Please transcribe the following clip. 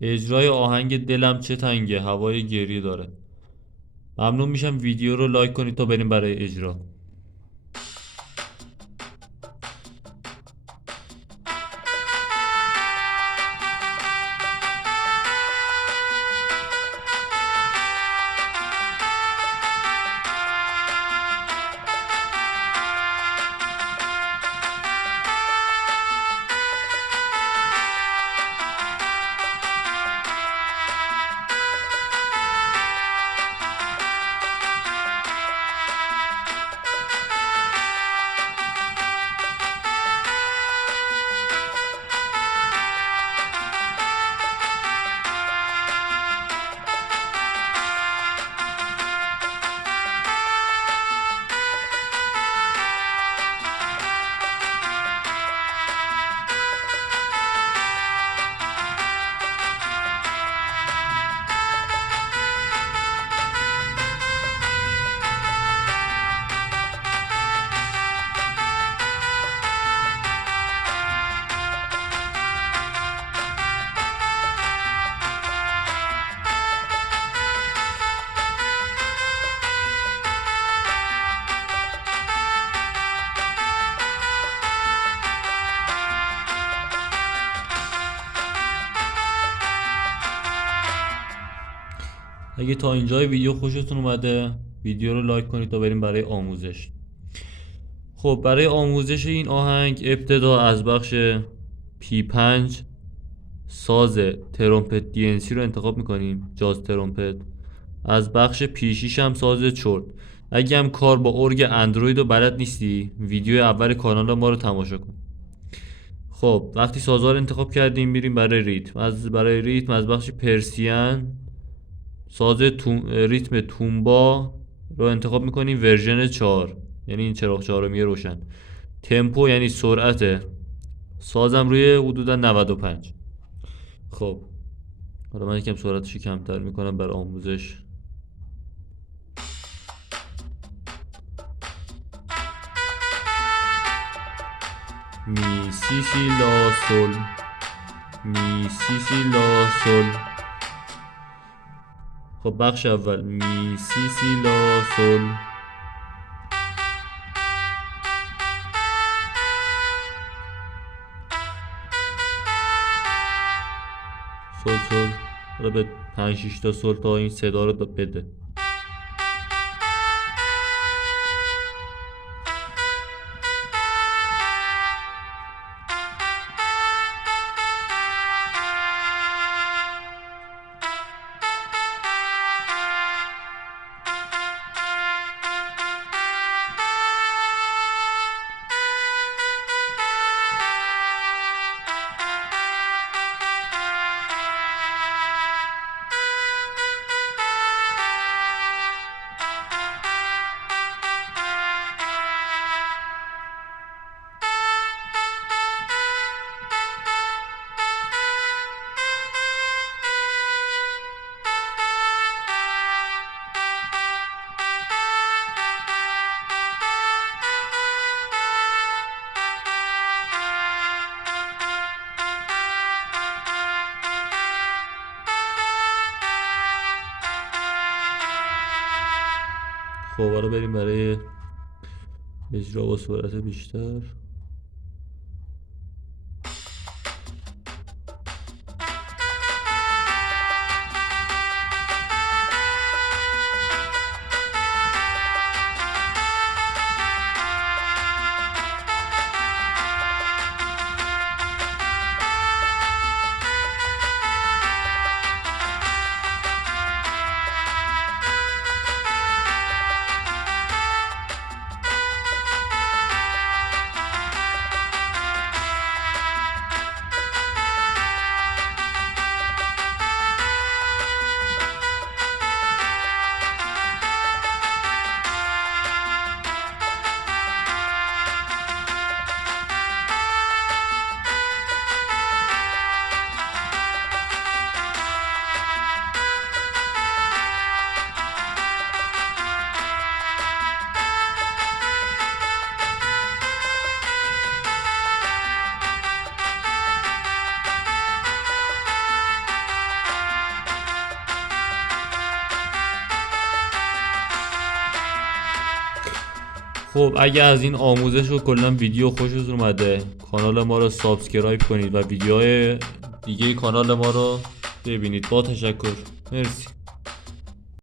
اجرای آهنگ دلم چه تنگه هوای گریه داره. ممنون میشم ویدیو رو لایک کنید تا بریم برای اجرا. اگه تا اینجای ویدیو خوشتون اومده ویدیو رو لایک کنید تا بریم برای آموزش. خب برای آموزش این آهنگ ابتدا از بخش P5 ساز ترومپت DNC رو انتخاب میکنیم، جاز ترومپت. از بخش P6 هم ساز چرت. اگه هم کار با ارگ اندروید رو بلد نیستی ویدیو اول کانال ما رو تماشا کن. خب وقتی سازها رو انتخاب کردیم میریم برای ریتم. برای ریتم از بخش پرسیان ساز ریتم تومبا رو انتخاب میکنیم ورژن 4، یعنی این چراغ چهارمی روشن. تمپو یعنی سرعت سازم روی حدودا 95. خب حالا من یکم سرعتشو کمتر میکنم برای آموزش. می سی سی لا سل، می سی سی لا سل. خب بخش اول می سی سی لا سل، سل سل. حالا به 5 6 تا سل تا این صدا رو بده. خب حالا بریم برای اجرا با سرعت بیشتر. خب اگه از این آموزش و کلا ویدیو خوشتون اومده کانال ما رو سابسکرایب کنید و ویدیوهای دیگه کانال ما رو ببینید. با تشکر، مرسی.